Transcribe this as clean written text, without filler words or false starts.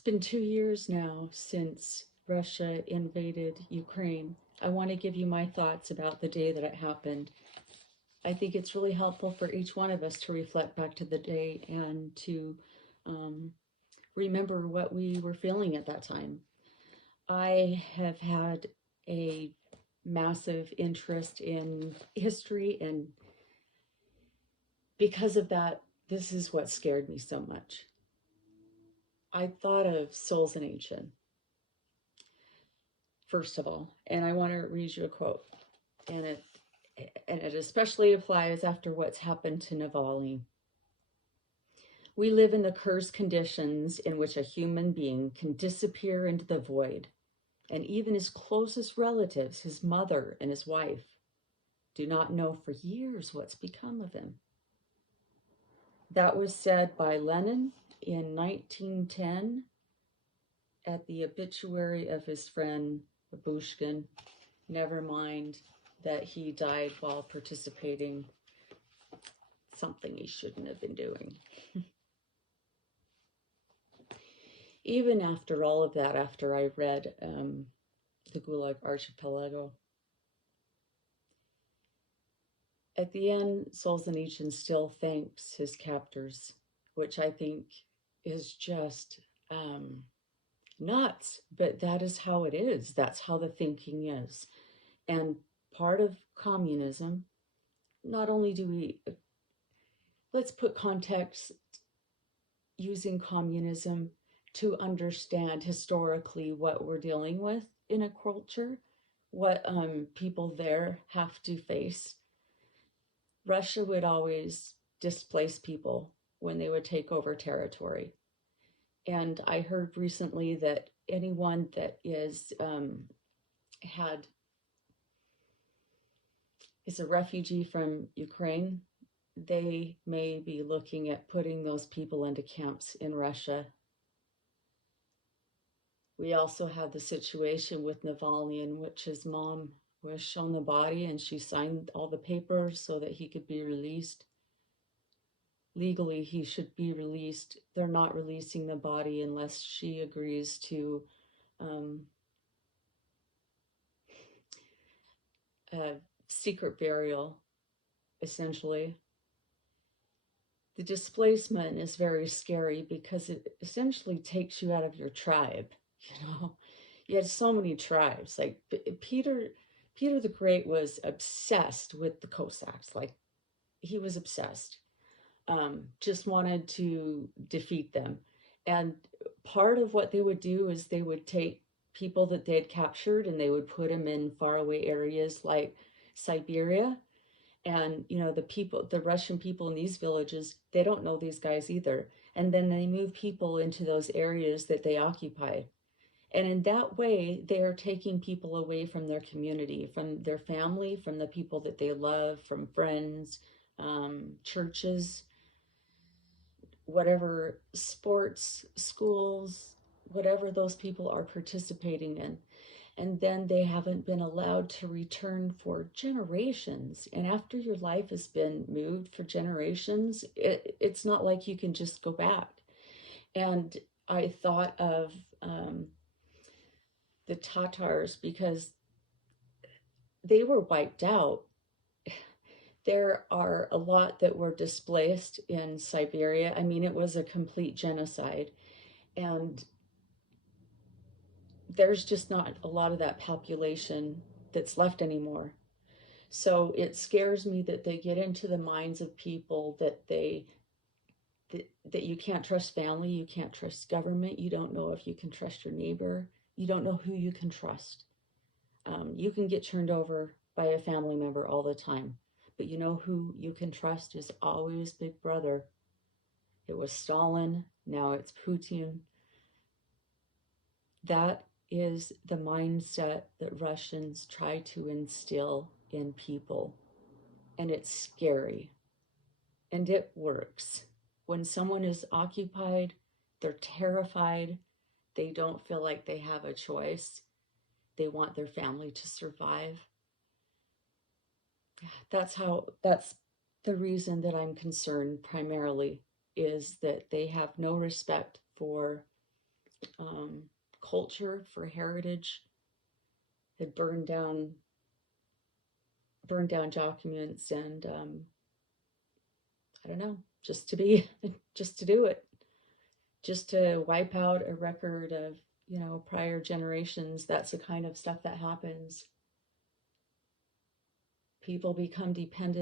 It's been 2 years now since Russia invaded Ukraine. I want to give you my thoughts about the day that it happened. I think it's really helpful for each one of us to reflect back to the day and to um, remember what we were feeling at that time. I have had a massive interest in history, and because of that, this is what scared me so much. I thought of Solzhenitsyn, first of all, and I want to read you a quote. And it especially applies after what's happened to Navalny. We live in the cursed conditions in which a human being can disappear into the void, and even his closest relatives, his mother and his wife, do not know for years what's become of him. That was said by Lenin in 1910 at the obituary of his friend Babushkin. Never mind that he died while participating something he shouldn't have been doing. Even after all of that, after I read the Gulag Archipelago, at the end, Solzhenitsyn still thanks his captors, which I think is just nuts, but that is how it is. That's how the thinking is. And part of communism, not only do we, let's put context using communism to understand historically what we're dealing with in a culture, what people there have to face. Russia would always displace people when they would take over territory. And I heard recently that anyone that is a refugee from Ukraine, they may be looking at putting those people into camps in Russia. We also had the situation with Navalny, in which his mom was shown the body and she signed all the papers so that he could be released. Legally, he should be released. They're not releasing the body unless she agrees to a secret burial, essentially. The displacement is very scary because it essentially takes you out of your tribe. You know, you had so many tribes. Like Peter the Great was obsessed with the Cossacks. Like he was obsessed. Just wanted to defeat them. And part of what they would do is they would take people that they had captured and they would put them in faraway areas like Siberia. And the Russian people in these villages, they don't know these guys either. And then they move people into those areas that they occupied. And in that way, they are taking people away from their community, from their family, from the people that they love, from friends, churches, whatever sports, schools, whatever those people are participating in. And then they haven't been allowed to return for generations. And after your life has been moved for generations, it's not like you can just go back. And I thought of the Tatars because they were wiped out. There are a lot that were displaced in Siberia. I mean, it was a complete genocide. And there's just not a lot of that population that's left anymore. So it scares me that they get into the minds of people that that you can't trust family, you can't trust government, you don't know if you can trust your neighbor, you don't know who you can trust. You can get turned over by a family member all the time, but you know who you can trust is always Big Brother. It was Stalin, now it's Putin. That is the mindset that Russians try to instill in people. And it's scary. And it works. When someone is occupied, they're terrified. They don't feel like they have a choice. They want their family to survive. That's the reason that I'm concerned primarily, is that they have no respect for um, culture, for heritage, had burned down documents, and I don't know, just to be, just to do it, just to wipe out a record of, prior generations. That's the kind of stuff that happens. People become dependent